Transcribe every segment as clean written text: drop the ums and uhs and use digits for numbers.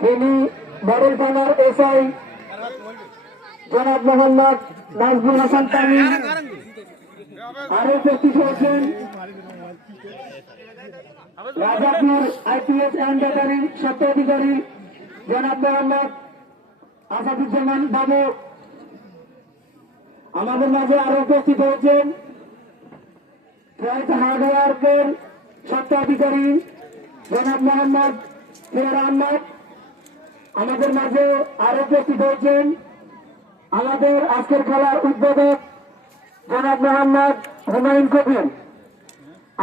তিনি মডেল থানার এসআই জনাব মোহাম্মদ নাজমুল হাসান তামিম, আরো উপস্থিত হয়েছেন রাজাপুর আইপিএস অ্যান্ড ব্যাটারির স্বত্বাধিকারী জনাব মোহাম্মদ আসাদুজ্জামান বাবু। আমাদের মাঝে আরো উপস্থিত হয়েছেন ফ্রাইড হার্ডওয়ার্কের স্বত্বাধিকারী জনাব মোহাম্মদ ফিরার আহমদ। আমাদের মাঝে আরো উপস্থিত হয়েছেন আমাদের আজকের খেলার উদ্বোধক জনাব মোহাম্মদ হুমায়ুন কবির।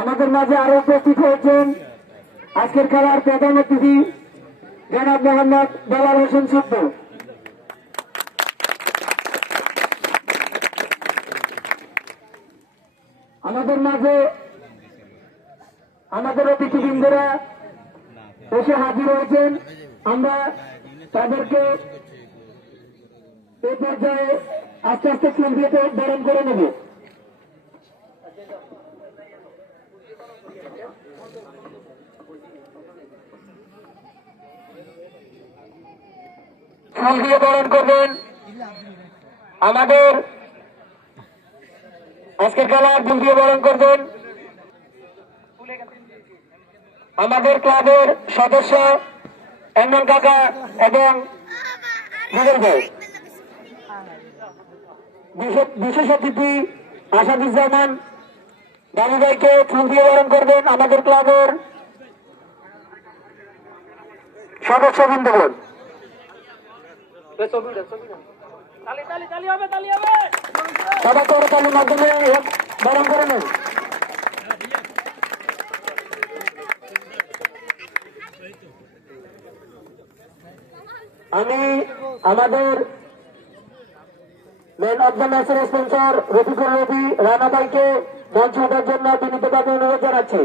আমাদের মাঝে আরো উপস্থিত হয়েছেন আজকের খেলার প্রধান অতিথি জনাব মোহাম্মদ বেলাল হোসেন সদ্য। আমাদের মাঝে আমাদের অতিথিবৃন্দরা এসে হাজির হয়েছেন। আমরা তাদেরকে এই পর্যায়ে আস্তে আস্তে ফুল দিয়ে বরণ করে নেব। ফুল দিয়ে বরণ করবেন আমাদের আজকের খেলার ফুল দিয়ে বরণ করবেন আমাদের ক্লাবের সদস্য এমন কাকা এবং রুবেল ভাই। বিশেষ অতিথি আসাদুজ্জামান বাবু ভাইকে ফুল দিয়ে বরণ করবেন আমাদের ক্লাবের সদস্যবৃন্দগণ। সবাই করে তালির মাধ্যমে বরণ করে নেন। আমি আমাদের ম্যান অব দ্য ম্যাচের স্পন্সর রফিকুর রবি রানা ভাইকে মঞ্চ ওঠার জন্য বিনীতভাবে অনুরোধ জানাচ্ছি।